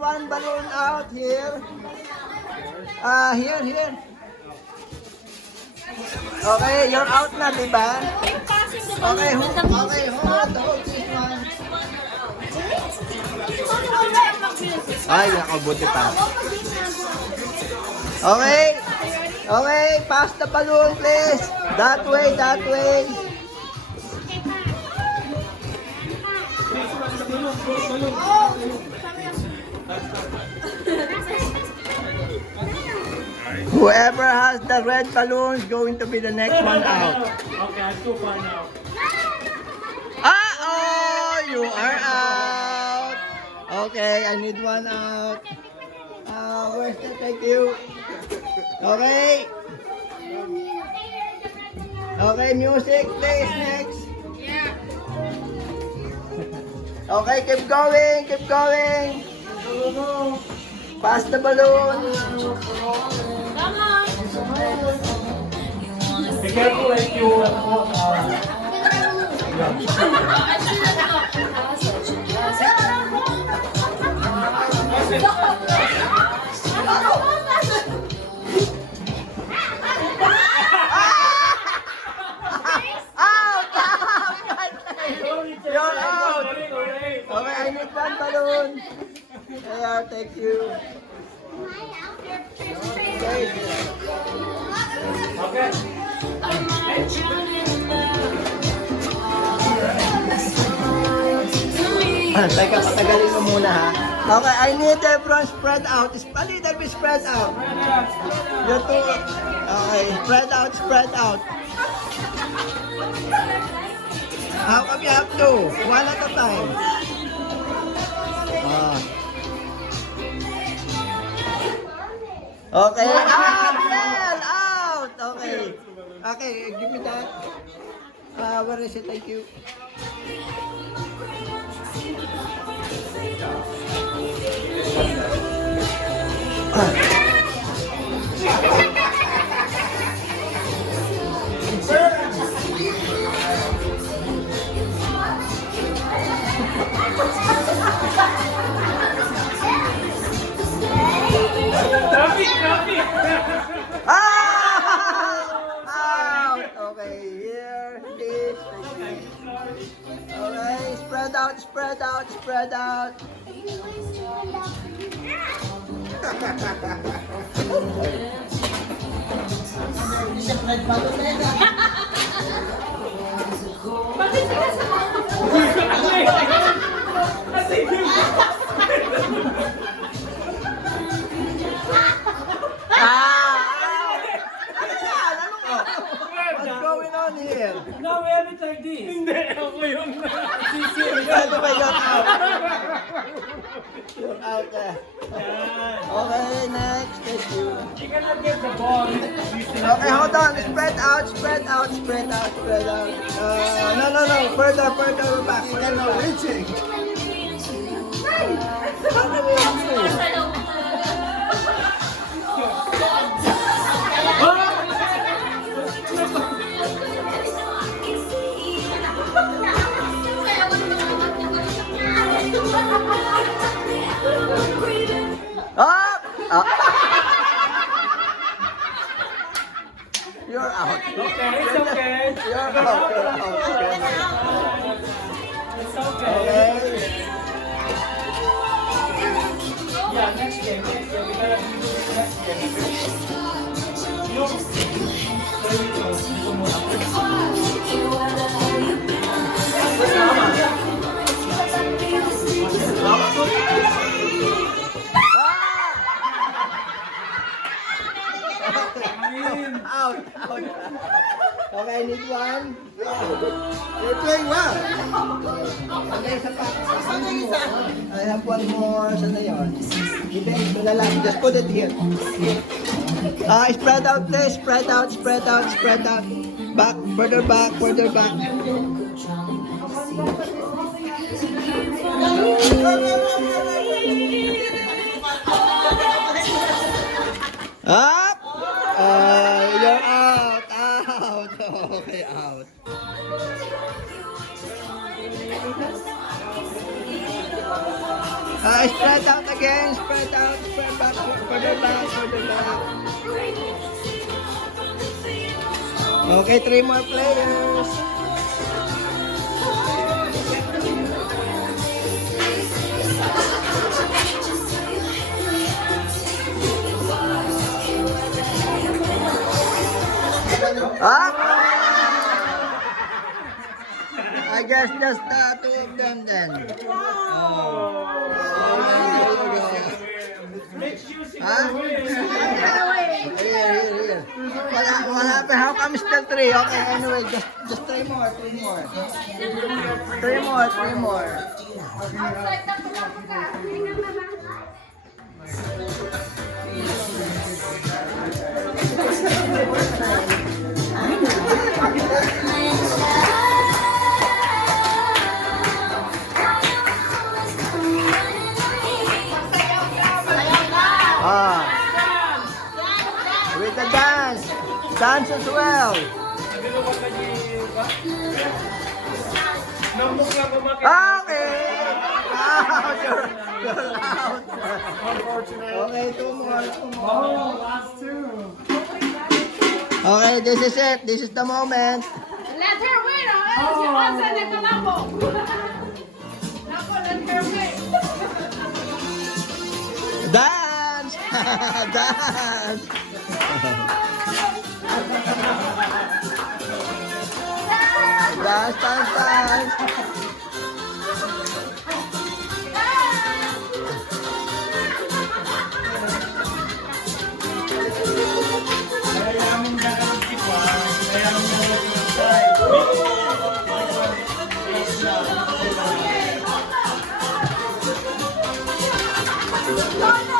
one balloon out here. Here. Okay, you're out na, di ba? Okay, hold this one. Ay, nakabuti pa. Okay, pass the balloon, please. That way. Whoever has the red balloon is going to be the next one out. Okay, I'm too far now. Oh, you are out. Okay, I need one out. Where's the thank you? Okay. Okay, music, please, next. Okay, keep going. Pass the balloon. Be careful if you You're out. Okay, I need one balloon. There, thank you. Okay. Teka, patagalin mo muna ha. Okay, I need everyone spread out. A little bit spread out. You two. Okay, spread out. How come you have to? One at a time. Okay. Biel, out. Okay, give me that. Where is it? Thank you. Out. Okay, here, this. Okay, spread out. What's going on here? No, we have it like this. Hindi, ako yung Ano ba yun? You're out there. Okay, next. Thank you. You cannot get the ball. Okay, hold on. Spread out. No. Further back. No, reaching. You're out. Okay, it's okay. You're out. It's okay. Okay. Yeah, next game. We gotta do the next game. No. There we go. Ito muna. Out. Okay, I need one. You're doing well. Okay, isa pa. I have one more. Saan na yun? Hindi, ito na lang. Just put it here. Spread out please. Spread out. Back, further back. Up! You're out! Okay, out. Spread out again. Spread out. Spread back. Further back. Further back. Okay, 3 more players. Up! I guess just the 2 of them then. Next using Huh? the way. Here. What happened? How come still 3? Okay, anyway, just 3 more. 3 more. 3 more. Outside na pagkakas. Tingnan na lang. Ah. With the dance. Dance as well. Nandito ba kayo ba? Nambok lang kumakit. Okay. Out. You're out. Okay, 2 more. 2 more. Oh, last 2. Okay, this is it. This is the moment. Let her win, oh! Si Onsa nagkalabo. Nako, let her win. Dance! Dance! Dance. Kaya namin nakalag kita. Kaya namin nakalag kita. No, no.